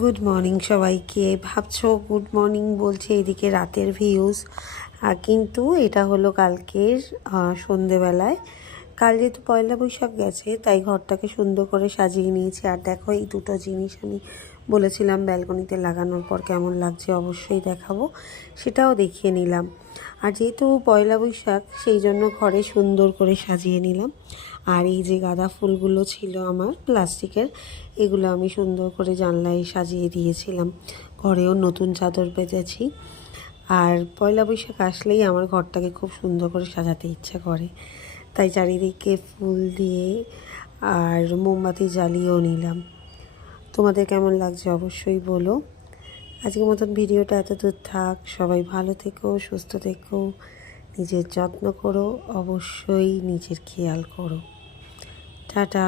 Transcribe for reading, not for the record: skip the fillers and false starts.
Good morning সবাইকে। ভাবছো good morning বলছে, এদিকে রাতের ভিউজ, কিন্তু এটা হলো কালকের সন্ধেবেলায়। কাল যেহেতু পয়লা বৈশাখ গেছে তাই ঘরটাকে সুন্দর করে সাজিয়ে নিয়েছি। আর দেখো এই দুটো জিনিস আমি বলেছিলাম ব্যালকনিতে লাগানোর পর কেমন লাগছে অবশ্যই দেখাবো, সেটাও দেখিয়ে নিলাম। আর যেহেতু পয়লা বৈশাখ সেই জন্য ঘরে সুন্দর করে সাজিয়ে নিলাম। আর এই যে গাঁদা ফুলগুলো ছিল আমার প্লাস্টিকের, এগুলো আমি সুন্দর করে জানলায় সাজিয়ে দিয়েছিলাম। ঘরেও নতুন চাদর পেতেছি। আর পয়লা বৈশাখ আসলেই আমার ঘরটাকে খুব সুন্দর করে সাজাতে ইচ্ছা করে, তাই চারিদিকে ফুল দিয়ে আর মোমবাতি জ্বালিয়েও নিলাম। তোমাদের কেমন লাগছে অবশ্যই বলো। আজকের মতন ভিডিওটা এত দূর থাক। সবাই ভালো থেকো, সুস্থ থেকো, নিজের যত্ন করো, অবশ্যই নিজের খেয়াল করো। টাটা।